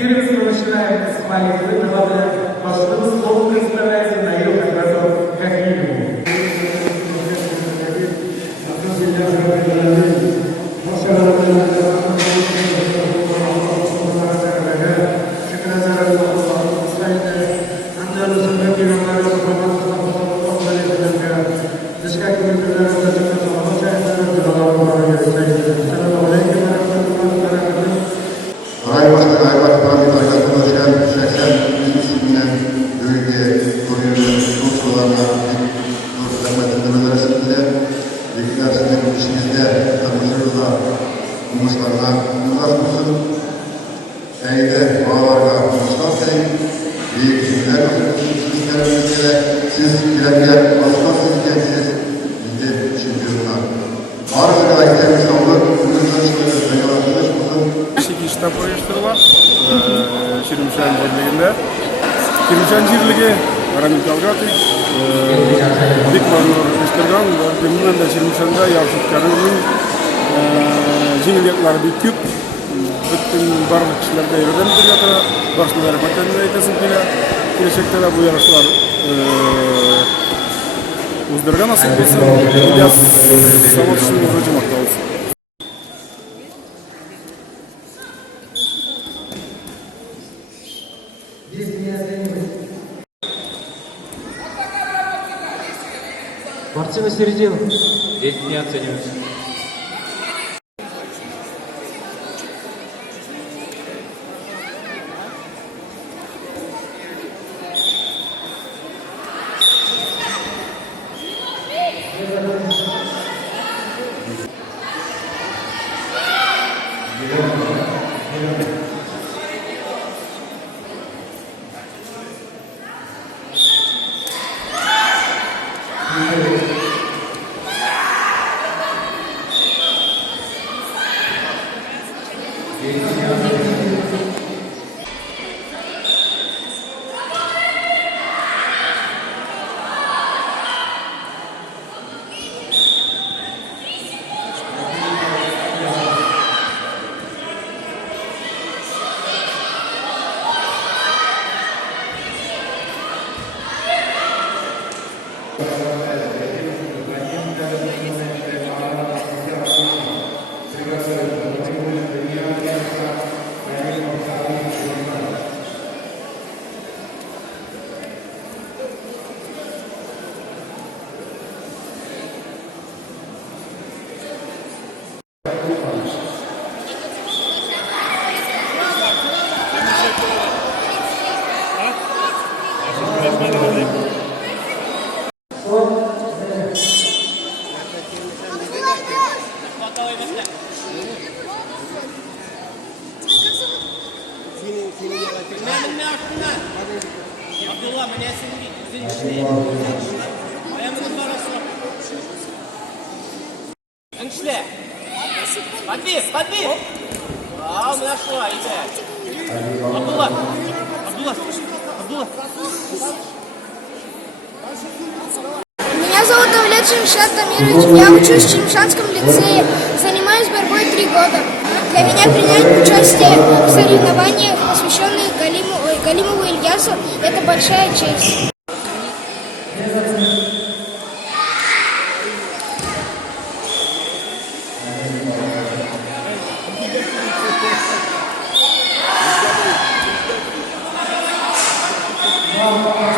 Первенство начинаем с маленькой воды. Пожалуйста, слово представляется Наил Хагратов Кахилеву. Штаб uyushtirilgan Şirinşan birliginde. Şirinşan birligi Ramil Kavgatov Dikmanur uyushtirgan bundan da Şirinşanda Yavşitkanning jingilliklari bitib bütün barliq kishilarga yordam beryapti. Boshqalar patanda aytasin kelajakda da bu yarashlar o'zlariga nasib bo'lsin. Savodshini o'rnamoqda bo'lsin. Борцы на середину. Здесь не оцениваются. Подбив! А, нашла, иди. Абдулла! Меня зовут Давлет Шимшат Тамирович. Я учусь в Чимшанском лицее. Занимаюсь борьбой 3 года. Для меня принять участие в соревнованиях, посвященных Галимову Ильясу, это большая честь. Wow.